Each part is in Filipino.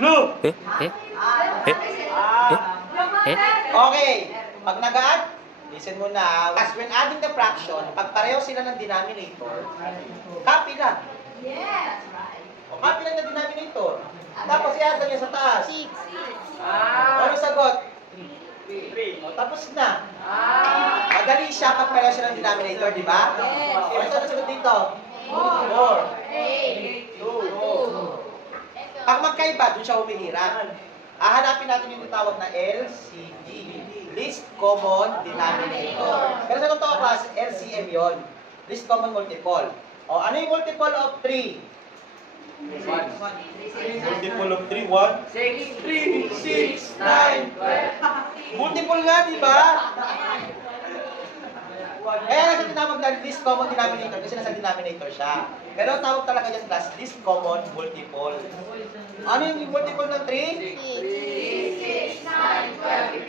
Eh? Eh? Eh? Eh? Okay. Pag nag-add, listen mo na. As when adding the fraction, pag pareho sila ng denominator, copy lang. Yes. O, copy lang ng denominator. Tapos i-add niya sa taas. 6. Ano sagot? 3. O, tapos na. Madali siya pag pareho sila ng denominator, di ba? Yes. O, ito na sagot dito. 4. 8. 2. Pag magkaiba, doon siya humihirap. Hahanapin natin yung tawag na LCD. Least Common Denominator. Pero sa itong class, LCM yon. Least Common Multiple. O, ano yung multiple of 3? Multiple of 3, 1. 6, 9, 12. Multiple nga, di ba? Kaya nasa tinawag na least common denominator kasi nasa denominator siya. Pero ang tawag talaga dyan class, least common multiple. Ano yung multiple ng 3? 6, 9, 12,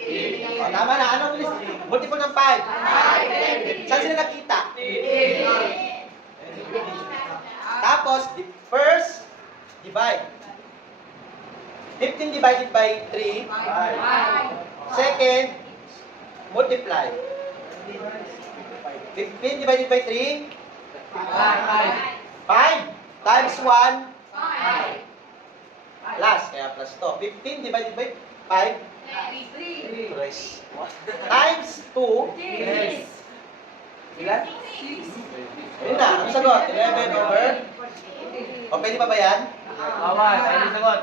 15. O, tama na. Anong list? Multiple ng 5? 5, 10, Saan sila nakita? Tapos, the first, divide. 15 divided by 3. 5. Second, multiply. 15 divided by 3. 5 times 1. 5. Plus, kaya plus to. 15 divided by 5. 3. Times 2. 6. Ilan? Yun na, ang sagot. 11 over. O, pwede pa ba yan? Bawal, ano sagot?